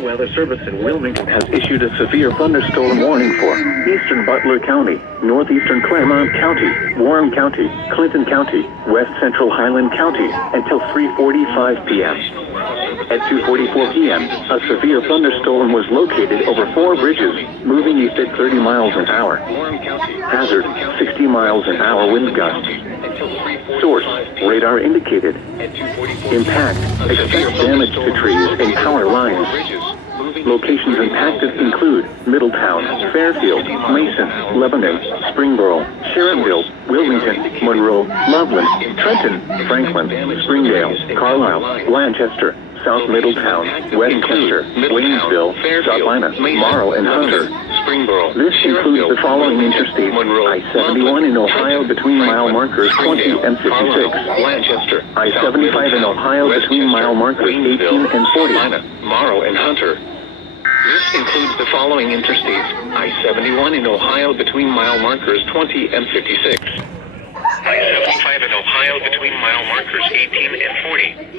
National Weather Service in Wilmington has issued a severe thunderstorm warning for eastern Butler County, northeastern Claremont County, Warren County, Clinton County, west central Highland County until 3:45 p.m. At 2:44 p.m., a severe thunderstorm was located over 4 bridges, moving east at 30 miles an hour. Hazard, 60 miles an hour wind gusts. Source, radar indicated. Impact, expect damage to trees and power lines. Locations impacted include Middletown, Fairfield, Mason, Lebanon, Springboro, Sharonville, Wilmington, Monroe, Loveland, Trenton, Franklin, Springdale, Carlisle, Lancaster, South Middletown, Westchester, Waynesville, Joplina, Morrow, and Hunter. This includes the following interstates: I-71 in Ohio between mile markers 20 and 56. I-75 in Ohio between mile markers 18 and 40. Morrow and Hunter. This includes the following interstates: I-71 in Ohio between mile markers 20 and 56. I-75 in Ohio between mile markers 18 and 40.